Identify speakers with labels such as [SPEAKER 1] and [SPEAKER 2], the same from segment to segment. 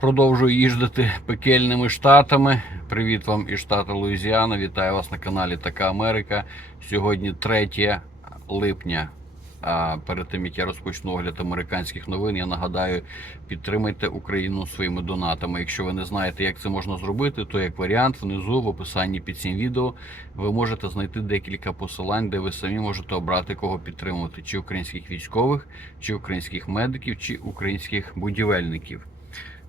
[SPEAKER 1] Продовжую їздити пекельними штатами. Привіт вам із штату Луїзіана. Вітаю вас на каналі Така Америка. Сьогодні 3 липня. А перед тим як я розпочну огляд американських новин, я нагадаю, підтримайте Україну своїми донатами. Якщо ви не знаєте, як це можна зробити, то як варіант внизу в описанні під цим відео ви можете знайти декілька посилань, де ви самі можете обрати кого підтримувати: чи українських військових, чи українських медиків, чи українських будівельників.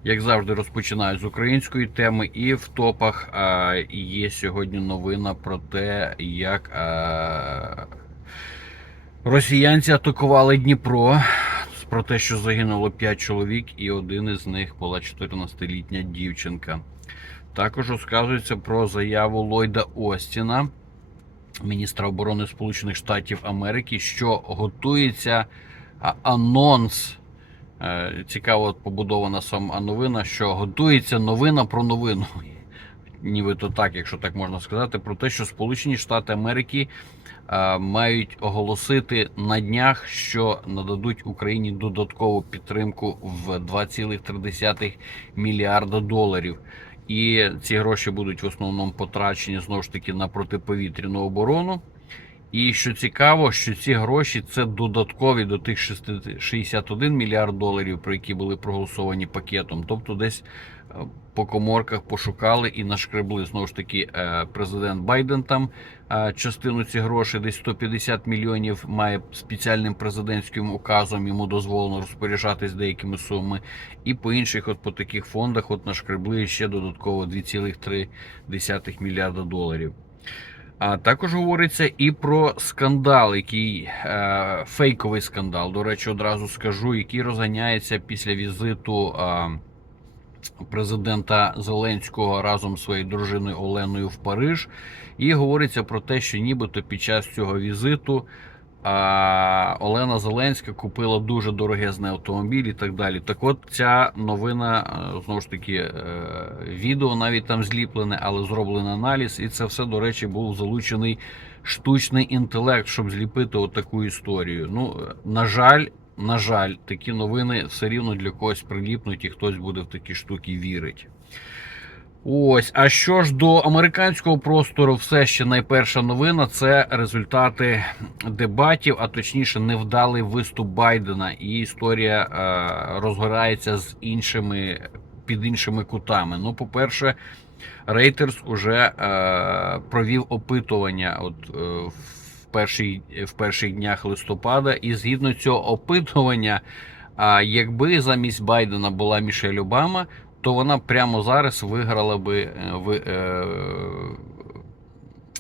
[SPEAKER 1] Як завжди, розпочинаю з української теми, і в топах а, є сьогодні новина про те, як а, росіянці атакували Дніпро. Про те, що загинуло 5 чоловік, і один із них була 14-літня дівчинка. Також розказується про заяву Ллойда Остіна, міністра оборони Сполучених Штатів Америки, що готується анонс. Е, Цікаво побудована сама новина, що готується новина про новину. Нібито так, якщо так можна сказати, про те, що Сполучені Штати Америки е, мають оголосити на днях, що нададуть Україні додаткову підтримку в 2,3 мільярда доларів. І ці гроші будуть в основному потрачені знову ж таки на протиповітряну оборону. І що цікаво, що ці гроші це додаткові до тих 61 мільярд доларів, про які були проголосовані пакетом. Тобто, десь е, по коморках пошукали і нашкребли. Знову ж таки, е, президент Байден там е, частину цих грошей, десь 150 мільйонів, має спеціальним президентським указом. Йому дозволено розпоряджатись деякими сумами. І по інших, от по таких фондах, от нашкребли ще додатково 2,3 мільярда доларів. А також говориться і про скандал, який е, фейковий скандал. До речі, одразу скажу, який розганяється після візиту е, президента Зеленського разом з своєю дружиною Оленою в Париж. І говориться про те, що нібито під час цього візиту а Олена Зеленська купила дуже дорогезний автомобіль і так далі. Так от ця новина, е, знову ж таки, е, відео навіть там зліплене, але зроблений аналіз. І це все, до речі, був залучений штучний інтелект, щоб зліпити отаку історію. Ну, на жаль, на жаль, такі новини все рівно для когось приліпнуть, і хтось буде в такі штуки вірить. Ось, а що ж до американського простору, все ще найперша новина це результати дебатів, а точніше, невдалий виступ Байдена, і історія е, розгорається з іншими під іншими кутами. Ну, по-перше, Reuters уже е, провів опитування от е, в перший, в перших днях листопада, і згідно цього опитування, а якби замість Байдена була Мішель Обама, то вона прямо зараз виграла би е, ви, е,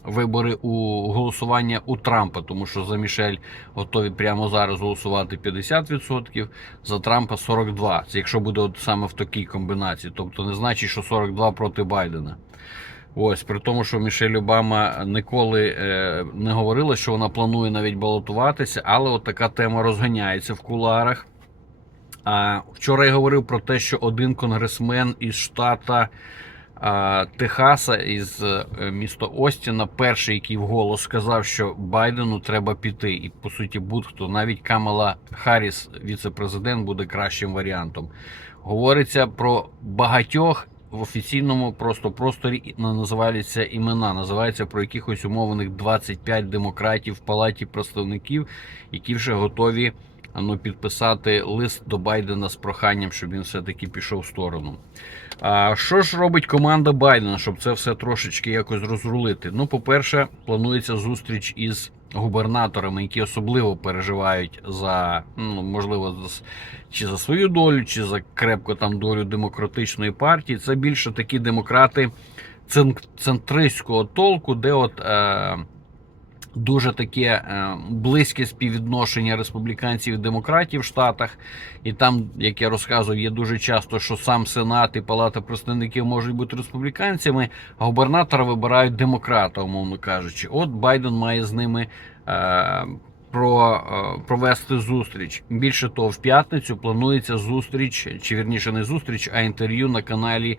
[SPEAKER 1] вибори у голосування у Трампа, тому що за Мішель готові прямо зараз голосувати 50%, за Трампа 42%. Це якщо буде от саме в такій комбінації. Тобто не значить, що 42 проти Байдена. Ось при тому, що Мішель Обама ніколи е, не говорила, що вона планує навіть балотуватися, але от така тема розганяється в куларах. А вчора я говорив про те, що один конгресмен із штата Техаса, із е, міста Остіна, перший, який вголос сказав, що Байдену треба піти. І по суті, будь-хто, навіть Камала Харріс, віце-президент, буде кращим варіантом. Говориться про багатьох. В офіційному просто просторі не називаються імена, називається про якихось умовлених 25 демократів в палаті представників, які вже готові ну, підписати лист до Байдена з проханням, щоб він все-таки пішов в сторону. А що ж робить команда Байдена, щоб це все трошечки якось розрулити? Ну, по-перше, планується зустріч із губернаторами, які особливо переживають за ну, можливо, чи за свою долю, чи за крепко там долю демократичної партії. Це більше такі демократи центристського толку, де от. Е, дуже таке е, близьке співвідношення республіканців і демократів в Штатах. І там, як я розказував, є дуже часто, що сам Сенат і Палата представників можуть бути республіканцями, а губернатора вибирають демократа, умовно кажучи. От Байден має з ними. Е, про е, провести зустріч більше того, в п'ятницю планується зустріч, чи вірніше не зустріч, а інтерв'ю на каналі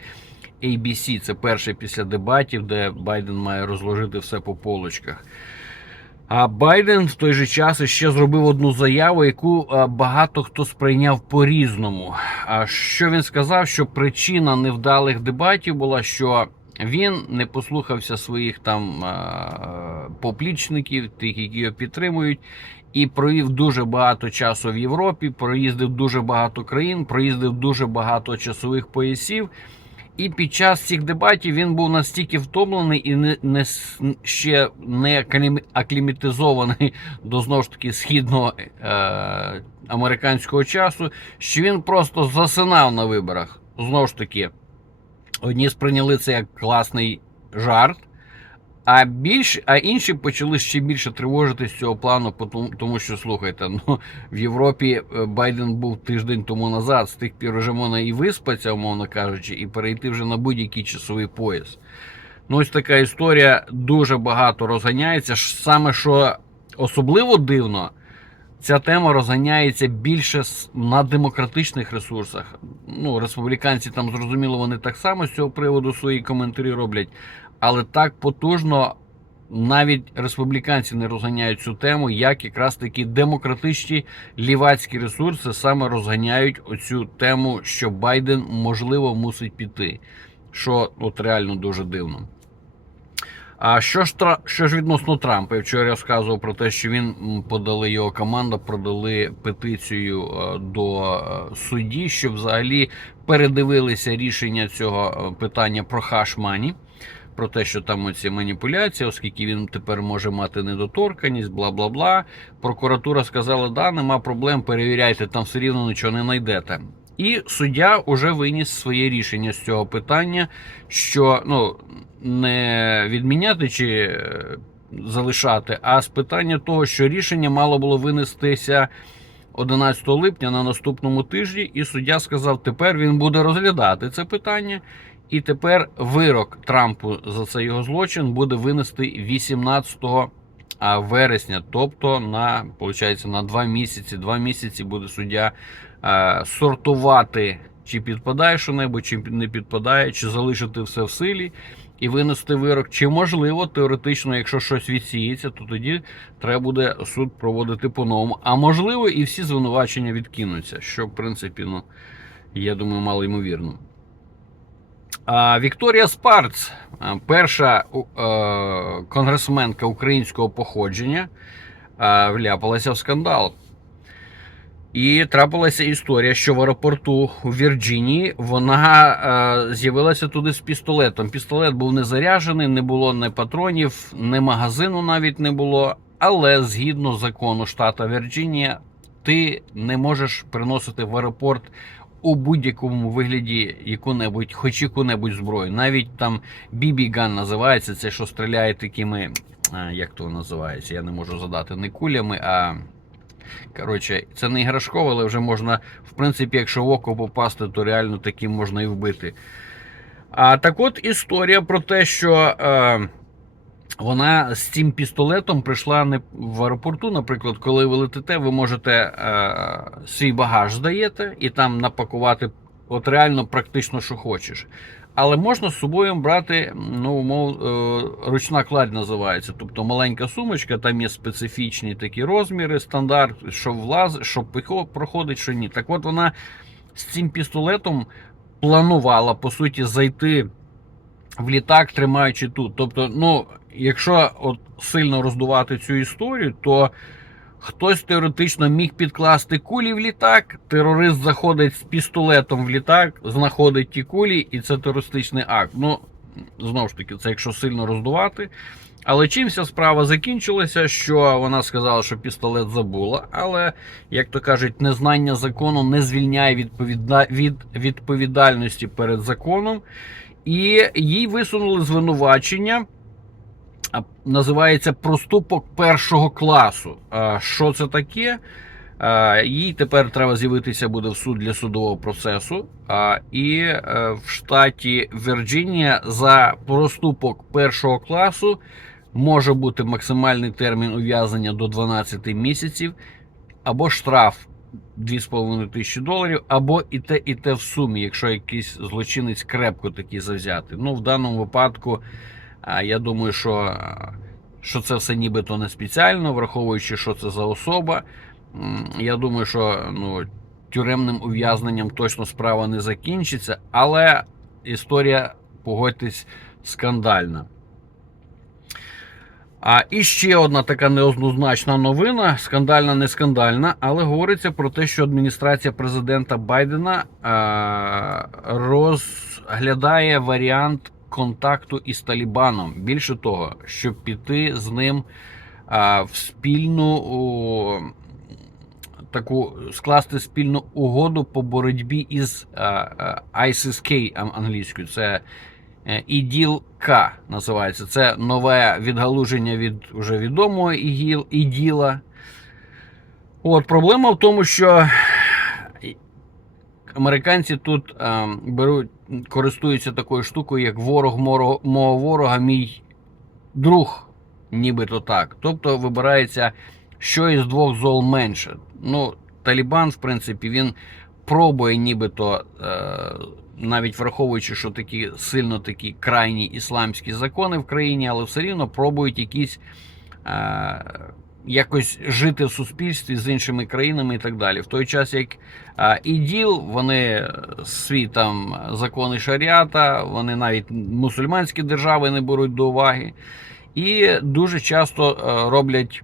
[SPEAKER 1] ABC. Це перше після дебатів, де Байден має розложити все по полочках. А Байден в той же час ще зробив одну заяву, яку багато хто сприйняв по-різному. А що він сказав? Що причина невдалих дебатів була, що він не послухався своїх там поплічників, тих, які його підтримують, і провів дуже багато часу в Європі, проїздив дуже багато країн, проїздив дуже багато часових поясів. І під час цих дебатів він був настільки втомлений і не, не ще не акліматизований до знову ж таки східного е, американського часу, що він просто засинав на виборах. Знову ж таки, одні сприйняли це як класний жарт. А більш, а інші почали ще більше тривожитись цього плану, потом- тому що слухайте, ну в Європі е, Байден був тиждень тому назад. З тих пір вже можна і виспатися, умовно кажучи, і перейти вже на будь-який часовий пояс. Ну, ось така історія дуже багато розганяється. Саме що особливо дивно, ця тема розганяється більше на демократичних ресурсах. Ну, республіканці там зрозуміло, вони так само з цього приводу свої коментарі роблять. Але так потужно навіть республіканці не розганяють цю тему, як якраз такі демократичні лівацькі ресурси саме розганяють оцю тему, що Байден можливо мусить піти. Що от реально дуже дивно. А що ж що ж відносно Трампа? Я вчора розказував про те, що він подали його команда, продали петицію е, до е, судді, щоб взагалі передивилися рішення цього е, питання про хашмані. Про те, що там оці маніпуляції, оскільки він тепер може мати недоторканість, бла бла бла. Прокуратура сказала, да, нема проблем, перевіряйте, там все рівно нічого не знайдете. І суддя вже виніс своє рішення з цього питання, що ну не відміняти чи е, залишати, а з питання того, що рішення мало було винестися 11 липня на наступному тижні, і суддя сказав, тепер він буде розглядати це питання. І тепер вирок Трампу за цей його злочин буде винести 18 вересня, тобто на, получається, на два місяці. Два місяці буде суддя сортувати, чи підпадає що-небудь, чи не підпадає, чи залишити все в силі і винести вирок. Чи можливо, теоретично, якщо щось відсіється, то тоді треба буде суд проводити по-новому. А можливо, і всі звинувачення відкинуться, що в принципі, ну я думаю, мало ймовірно. Вікторія Спарц, перша е, конгресменка українського походження, вляпалася в скандал. І трапилася історія, що в аеропорту у Вірджинії вона е, з'явилася туди з пістолетом. Пістолет був не заряджений, не було ні патронів, ні магазину навіть не було. Але згідно закону штата Вірджинія, ти не можеш приносити в аеропорт у будь-якому вигляді яку-небудь, хоч яку-небудь зброю. Навіть там бібі-ган називається, це що стріляє такими, е, як то називається, я не можу задати, не кулями, а. Коротше, це не іграшково, але вже можна, в принципі, якщо в око попасти, то реально таким можна і вбити. А так от історія про те, що е, вона з цим пістолетом прийшла не в аеропорту. Наприклад, коли ви летите, ви можете е, свій багаж здаєте і там напакувати от реально практично, що хочеш. Але можна з собою брати, ну, умов, е, ручна кладь називається. Тобто маленька сумочка, там є специфічні такі розміри, стандарт, що влазить, що проходить, що ні. Так от вона з цим пістолетом планувала, по суті, зайти в літак, тримаючи тут. Тобто, ну, якщо от сильно роздувати цю історію, то хтось теоретично міг підкласти кулі в літак, терорист заходить з пістолетом в літак, знаходить ті кулі, і це терористичний акт. Ну, знову ж таки, це якщо сильно роздувати. Але чим вся справа закінчилася, що вона сказала, що пістолет забула. Але, як то кажуть, незнання закону не звільняє відповідна... від відповідальності перед законом. І їй висунули звинувачення. Називається проступок першого класу. Що це таке? Їй тепер треба з'явитися буде в суд для судового процесу. І е, в штаті Вірджинія за проступок першого класу може бути максимальний термін ув'язнення до 12 місяців, або штраф 2,5 тисячі доларів, або і те, і те в сумі, якщо якийсь злочинець крепко такий завзяти. Ну, в даному випадку, я думаю, що що це все нібито не спеціально, враховуючи, що це за особа. Я думаю, що ну, тюремним ув'язненням точно справа не закінчиться, але історія, погодьтесь, скандальна. А і ще одна така неоднозначна новина, скандальна, не скандальна, але говориться про те, що адміністрація президента Байдена е, розглядає варіант контакту із Талібаном. Більше того, щоб піти з ним в спільну таку скласти спільну угоду по боротьбі із ISIS-K англійською. Це е, іділ К називається. Це нове відгалуження від уже відомого іділа. От, проблема в тому, що американці тут е, беруть, користуються такою штукою, як ворог мого ворога, мій друг, нібито так. Тобто вибирається, що із двох зол менше. Ну, Талібан, в принципі, він пробує нібито, е, навіть враховуючи, що такі сильно такі крайні ісламські закони в країні, але все рівно пробують якісь. Е, Якось жити в суспільстві з іншими країнами і так далі. В той час, як іділ, вони е, свій там закони шаріата, вони навіть мусульманські держави не беруть до уваги, і дуже часто е, роблять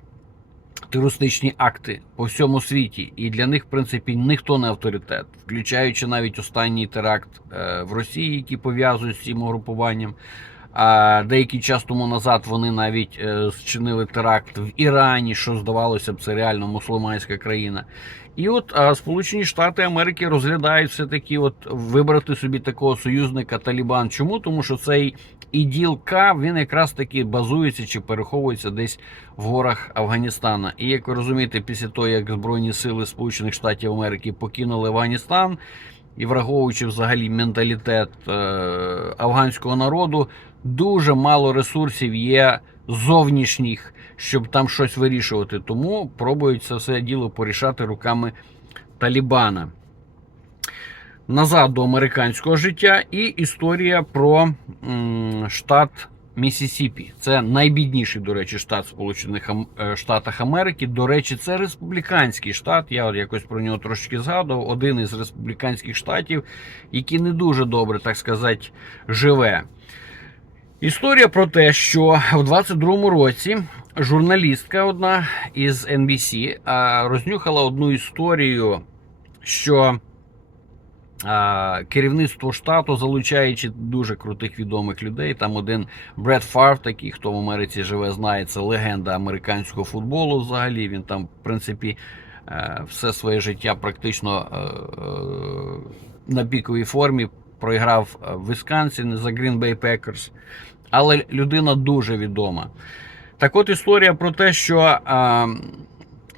[SPEAKER 1] терористичні акти по всьому світі. І для них, в принципі, ніхто не авторитет, включаючи навіть останній теракт е, в Росії, який пов'язують з цим угрупуванням. А деякий час тому назад вони навіть е, зчинили теракт в Ірані, що здавалося б, це реально мусульманська країна. І от Сполучені Штати Америки розглядають все таки, от вибрати собі такого союзника Талібан. Чому? Тому що цей іділ К він якраз таки базується чи переховується десь в горах Афганістана. І як ви розумієте, після того як Збройні сили Сполучених Штатів Америки покинули Афганістан. І враховуючи взагалі менталітет е, афганського народу, дуже мало ресурсів є зовнішніх, щоб там щось вирішувати. Тому пробують це все діло порішати руками Талібана. Назад до американського життя і історія про штат Місісіпі. Це найбідніший, до речі, штат Сполучених е, Штатах Америки. До речі, це республіканський штат. Я от якось про нього трошки згадував. Один із республіканських штатів, який не дуже добре, так сказати, живе. Історія про те, що в 22-му році журналістка одна із NBC рознюхала одну історію, що керівництво штату, залучаючи дуже крутих відомих людей. Там один Бред Фарв, такий, хто в Америці живе, знає, це легенда американського футболу. Взагалі він там, в принципі, е, все своє життя практично е, е, на піковій формі проіграв е, в Вісконсін за Green Bay Packers. Але людина дуже відома. Так от історія про те, що е,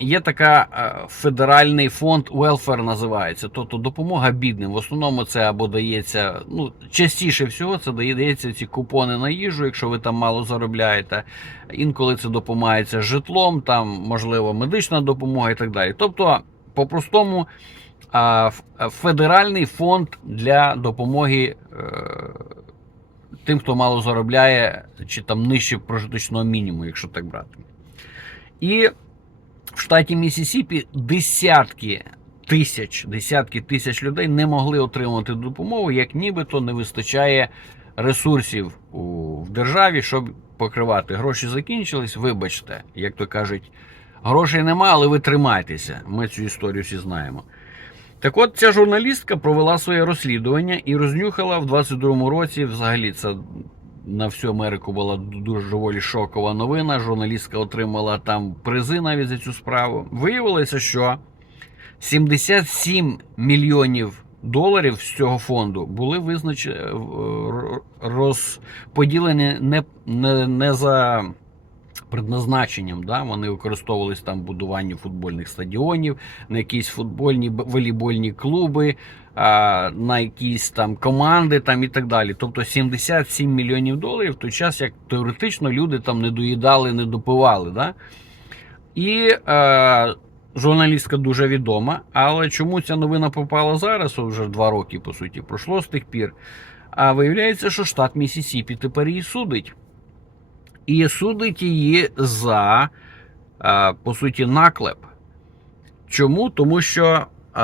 [SPEAKER 1] є така е, федеральний фонд Welfare називається, тобто допомога бідним. В основному це або дається, ну частіше всього це дається ці купони на їжу, якщо ви там мало заробляєте. Інколи це допомагається житлом, там можливо медична допомога і так далі. Тобто, по-простому, а, а, федеральний фонд для допомоги. е, Тим, хто мало заробляє, чи там нижче прожиточного мінімуму, якщо так брати. І в штаті Місісіпі десятки тисяч, десятки тисяч людей не могли отримати допомогу, як нібито не вистачає ресурсів в державі, щоб покривати. Гроші закінчились, вибачте, як то кажуть, грошей нема, але ви тримайтеся. Ми цю історію всі знаємо. Так от ця журналістка провела своє розслідування і рознюхала в 22-му році. Взагалі, це на всю Америку була дуже доволі шокова новина. Журналістка отримала там призи навіть за цю справу. Виявилося, що 77 мільйонів доларів з цього фонду були визначені розподілені не, не, не за предназначенням. Да? Вони використовувались там в футбольних стадіонів, на якісь футбольні волейбольні клуби, на якісь там команди там і так далі. Тобто 77 мільйонів доларів в той час, як теоретично люди там не доїдали, не допивали. Да? І е, журналістка дуже відома. Але чому ця новина попала зараз? Вже два роки, по суті, пройшло з тих пір. А виявляється, що штат Місісіпі тепер її судить. І судить її за, е, по суті, наклеп. Чому? Тому що. е,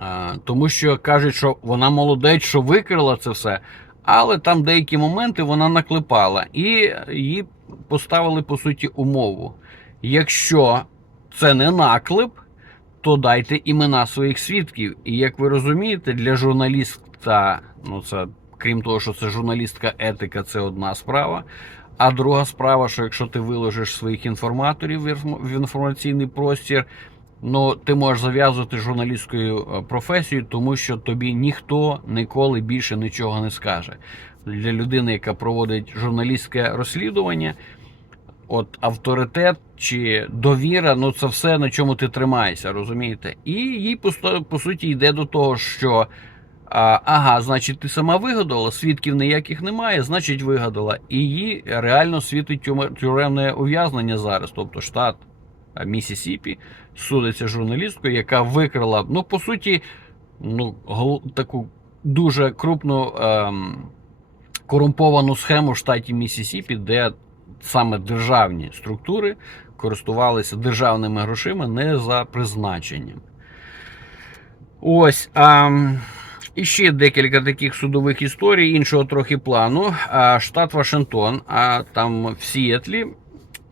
[SPEAKER 1] е, Тому що кажуть, що вона молодець, що викрила це все, але там деякі моменти вона наклепала, і їй поставили по суті умову. Якщо це не наклеп, то дайте імена своїх свідків. І як ви розумієте, для журналіста, ну це крім того, що це журналістка етика, це одна справа. А друга справа, що якщо ти виложиш своїх інформаторів в інформаційний простір, ну ти можеш зав'язувати журналістською е, професію, тому що тобі ніхто ніколи більше нічого не скаже. Для людини, яка проводить журналістське розслідування, от авторитет чи довіра, ну це все на чому ти тримаєшся, розумієте? І їй по суті йде до того, що а, ага, значить, ти сама вигадала, свідків ніяких немає, значить вигадала. І їй реально світить тюремне ув'язнення зараз, тобто штат Місісіпі судиться журналісткою, яка викрила, ну, по суті, ну, таку дуже крупну ем, корумповану схему в штаті Місісіпі, де саме державні структури користувалися державними грошима не за призначенням. Ось. А, і ще декілька таких судових історій, іншого трохи плану. Штат Вашингтон, а там в Сіетлі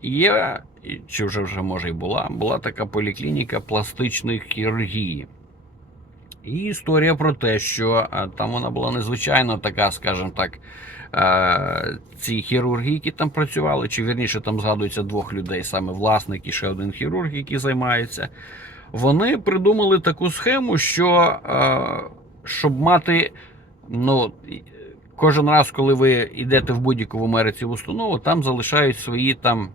[SPEAKER 1] є, чи вже вже може і була, була така поліклініка пластичної хірургії. І історія про те, що там вона була незвичайно така, скажімо так, ці хірурги, які там працювали, чи вірніше там згадується двох людей, саме власник і ще один хірург, який займається. Вони придумали таку схему, що щоб мати, ну, кожен раз, коли ви йдете в будь-яку в Америці в установу, там залишають свої там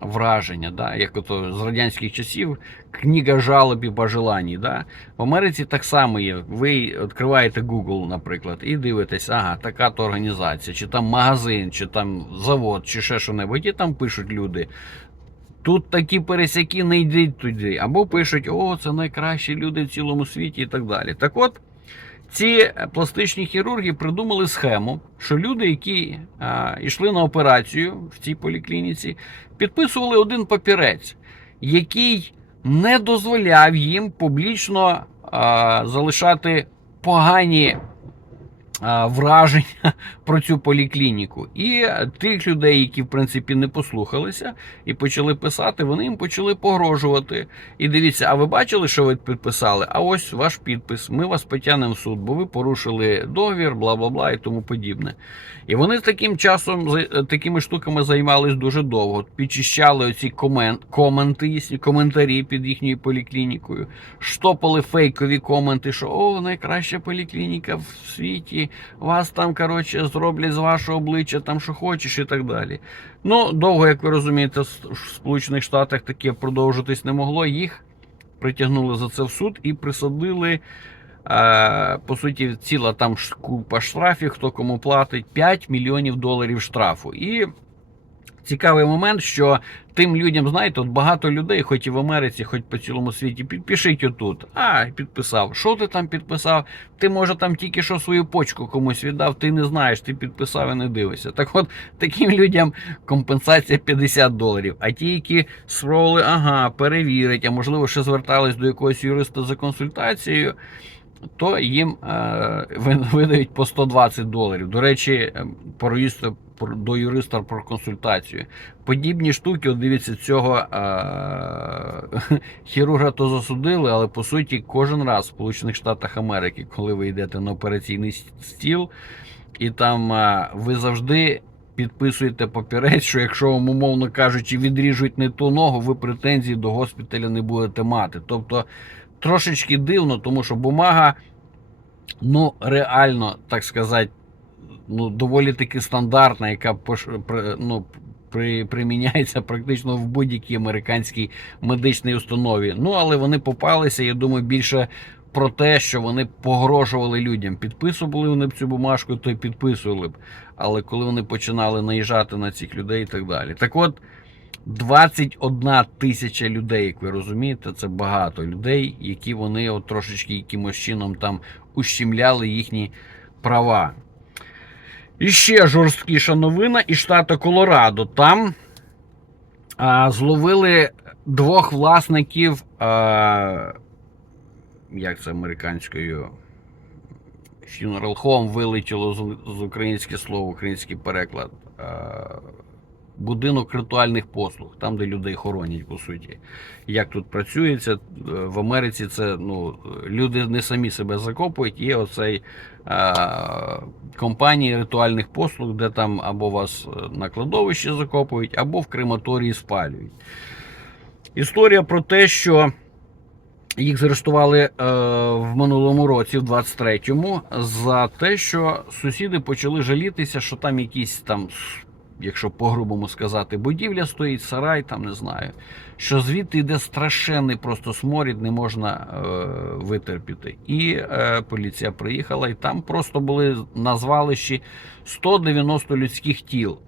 [SPEAKER 1] враження, да? як ото з радянських часів книга жалоб і пожелань. Да? В Америці так само є. Ви відкриваєте Google, наприклад, і дивитесь, ага, така то організація, чи там магазин, чи там завод, чи ще що-небудь, і там пишуть люди. Тут такі пересяки не йдіть туди. Або пишуть, о, це найкращі люди в цілому світі і так далі. Так от, ці пластичні хірурги придумали схему, що люди, які а, йшли на операцію в цій поліклініці, підписували один папірець, який не дозволяв їм публічно а, залишати погані а, враження про цю поліклініку. І тих людей, які в принципі не послухалися і почали писати, вони їм почали погрожувати. І дивіться, а ви бачили, що ви підписали? А ось ваш підпис. Ми вас потягнемо в суд, бо ви порушили договір, бла бла бла і тому подібне. І вони таким часом такими штуками займались дуже довго. Підчищали оці комен, коменти, коментарі під їхньою поліклінікою, штопали фейкові коменти, що о, найкраща поліклініка в світі, вас там, коротше, зроблять з вашого обличчя там, що хочеш, і так далі. Ну, довго, як ви розумієте, в Сполучених Штатах таке продовжитись не могло. Їх притягнули за це в суд і присадили. Е, по суті, ціла там купа штрафів, хто кому платить 5 мільйонів доларів штрафу. І цікавий момент, що тим людям, знаєте, от багато людей, хоч і в Америці, хоч по цілому світі, підпишіть отут. А, підписав. Що ти там підписав? Ти, може, там тільки що свою почку комусь віддав, ти не знаєш, ти підписав і не дивишся. Так от, таким людям компенсація 50 доларів. А ті, які спробували, ага, перевірить, а можливо, ще звертались до якогось юриста за консультацією, то їм е, видають по 120 доларів. До речі, е, про юриста, про- до юриста про консультацію. Подібні штуки, дивіться, цього е, хірурга то засудили, але по суті кожен раз в Сполучених Штатах Америки, коли ви йдете на операційний стіл, і там е, ви завжди. Підписуєте папірець, що якщо вам, умовно кажучи, відріжуть не ту ногу, ви претензій до госпіталя не будете мати. Тобто трошечки дивно, тому що бумага, ну, реально, так сказати, ну, доволі таки стандартна, яка ну, при, приміняється практично в будь-якій американській медичній установі. Ну, але вони попалися, я думаю, більше про те, що вони погрожували людям. Підписували вони б цю бумажку, то й підписували б. Але коли вони починали наїжджати на цих людей і так далі. Так от. 21 тисяча людей, як ви розумієте, це багато людей, які вони от трошечки якимось чином там ущемляли їхні права. І ще жорсткіша новина із штату Колорадо. Там а, зловили двох власників, а, як це американською, funeral home вилетіло з, з українське слово, український переклад. А, будинок ритуальних послуг, там, де людей хоронять, по суті. Як тут працюється, е, в Америці це ну, люди не самі себе закопують, є оцей е, компанії ритуальних послуг, де там або вас е, на кладовищі закопують, або в крематорії спалюють. Історія про те, що їх заарештували е, в минулому році, в 23-му, за те, що сусіди почали жалітися, що там якісь там, якщо по-грубому сказати, будівля стоїть, сарай, там не знаю. Що звідти йде страшенний просто сморід, не можна е, витерпіти. І е, поліція приїхала, і там просто були на звалищі 190 людських тіл.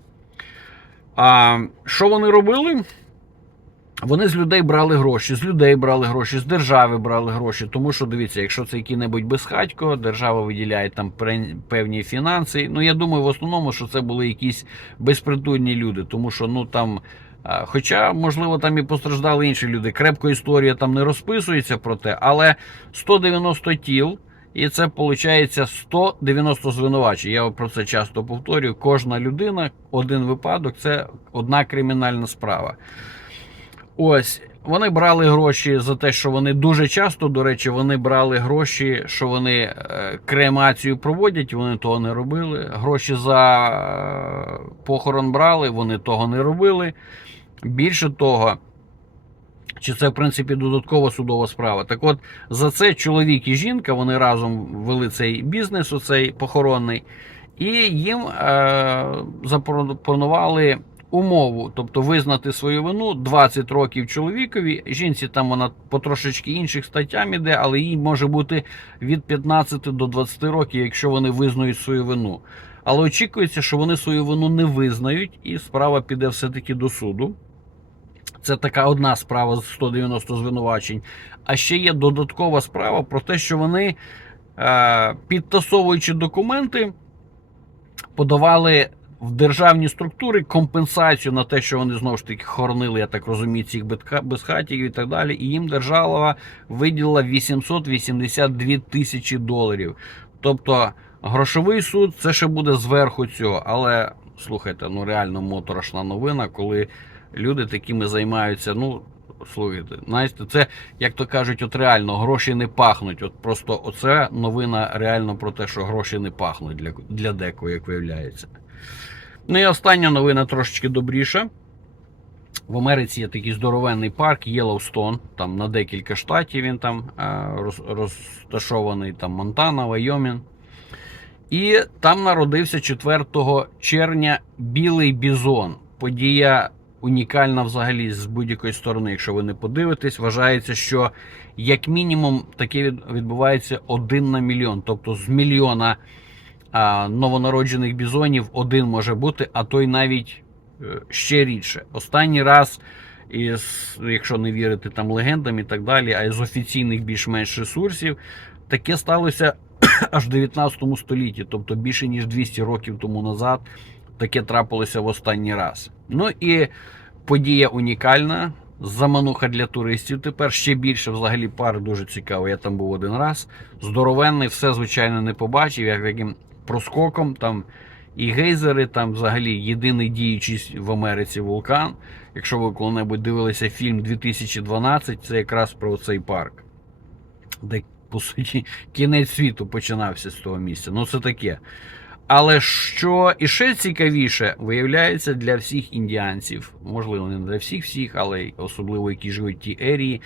[SPEAKER 1] А що вони робили? Вони з людей брали гроші, з людей брали гроші, з держави брали гроші. Тому що дивіться, якщо це який-небудь безхатько, держава виділяє там певні фінанси. Ну я думаю, в основному, що це були якісь безпритульні люди, тому що ну там. Хоча, можливо, там і постраждали інші люди. Крепко історія там не розписується про те, але 190 тіл, і це виходить 190 звинувачень. Я про це часто повторюю. Кожна людина, один випадок це одна кримінальна справа. Ось. Вони брали гроші за те, що вони дуже часто, до речі, вони брали гроші, що вони е, кремацію проводять, вони того не робили. Гроші за е, похорон брали, вони того не робили. Більше того, чи це в принципі додаткова судова справа. Так от за це чоловік і жінка вони разом вели цей бізнес, оцей похоронний, і їм е, запропонували умову, тобто визнати свою вину 20 років чоловікові. Жінці там вона по трошечки інших статтям іде, але їй може бути від 15 до 20 років, якщо вони визнають свою вину. Але очікується, що вони свою вину не визнають, і справа піде все-таки до суду. Це така одна справа з 190 звинувачень. А ще є додаткова справа про те, що вони, е, підтасовуючи документи, подавали в державні структури компенсацію на те, що вони знову ж таки хоронили, я так розумію, цих безха- безхатів і так далі. І їм держава виділила 882 тисячі доларів. Тобто грошовий суд це ще буде зверху цього. Але слухайте, ну реально моторошна новина, коли люди такими займаються. Ну слухайте, знаєте, це як то кажуть, от реально гроші не пахнуть. От просто оце новина реально про те, що гроші не пахнуть для, для декого, як виявляється. Ну і остання новина трошечки добріша. В Америці є такий здоровенний парк Єлоустон, там на декілька штатів він там е, розташований, там Монтана, Вайомін. І там народився 4 червня білий бізон. Подія унікальна взагалі з будь-якої сторони, якщо ви не подивитесь, вважається, що як мінімум таке відбувається один на мільйон. Тобто з мільйона новонароджених бізонів один може бути, а то й навіть е, ще рідше. Останній раз, із, якщо не вірити там легендам і так далі, а із офіційних більш-менш ресурсів, таке сталося аж в 19 столітті, тобто більше ніж 200 років тому назад. Таке трапилося в останній раз. Ну і подія унікальна. Замануха для туристів. Тепер ще більше взагалі пар дуже цікаво. Я там був один раз. Здоровенний, все звичайно не побачив. Як таким проскоком там і гейзери, там взагалі єдиний діючий в Америці вулкан. Якщо ви коли-небудь дивилися фільм 2012, це якраз про цей парк, де по суті кінець світу починався з того місця. Ну це таке. Але що і ще цікавіше, виявляється для всіх індіанців, можливо, не для всіх всіх, але особливо які живуть в тій ерії,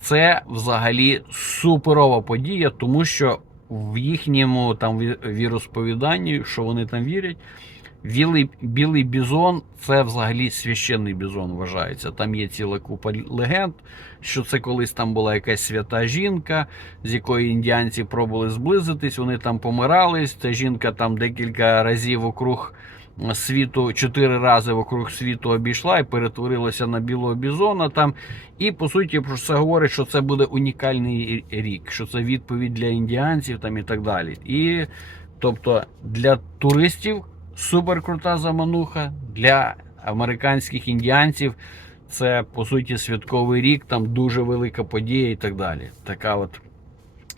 [SPEAKER 1] це взагалі суперова подія, тому що в їхньому там ві- віросповіданні, що вони там вірять, білий, білий бізон це взагалі священний бізон вважається. Там є ціла купа легенд, що це колись там була якась свята жінка, з якої індіанці пробували зблизитись, вони там помирались. Ця жінка там декілька разів округ світу, чотири рази вокруг світу обійшла і перетворилася на білого бізона там. І по суті про це говорить, що це буде унікальний рік, що це відповідь для індіанців там і так далі. І тобто для туристів Супер крута замануха для американських індіанців. Це по суті святковий рік, там дуже велика подія і так далі. Така от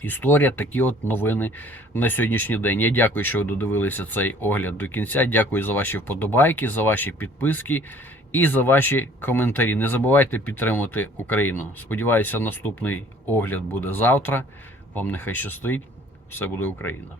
[SPEAKER 1] історія, такі от новини на сьогоднішній день. Я дякую, що ви додивилися цей огляд до кінця. Дякую за ваші вподобайки, за ваші підписки і за ваші коментарі. Не забувайте підтримувати Україну. Сподіваюся, наступний огляд буде завтра. Вам нехай щастить. Все буде Україна.